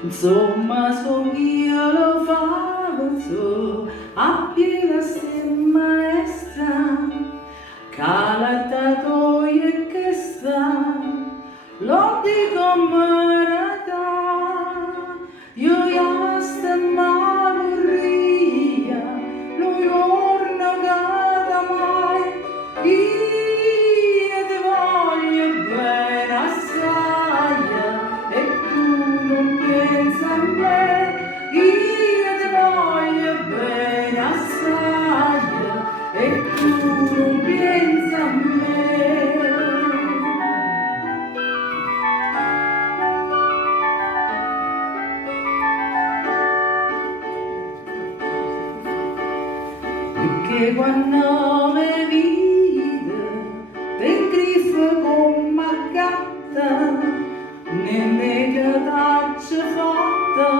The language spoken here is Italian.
Insomma, son io lo faccio a piena se maestra, calatato e che sta, lo dico marata, io ya sta maluria, lo giorno cata mai, io ti voglio bene assai, e tu non pensa a me, io ti voglio bene assai, e tu non pensa a me. Perché quando mi vide, te grifo come una gatta, ne che t'accia fatta,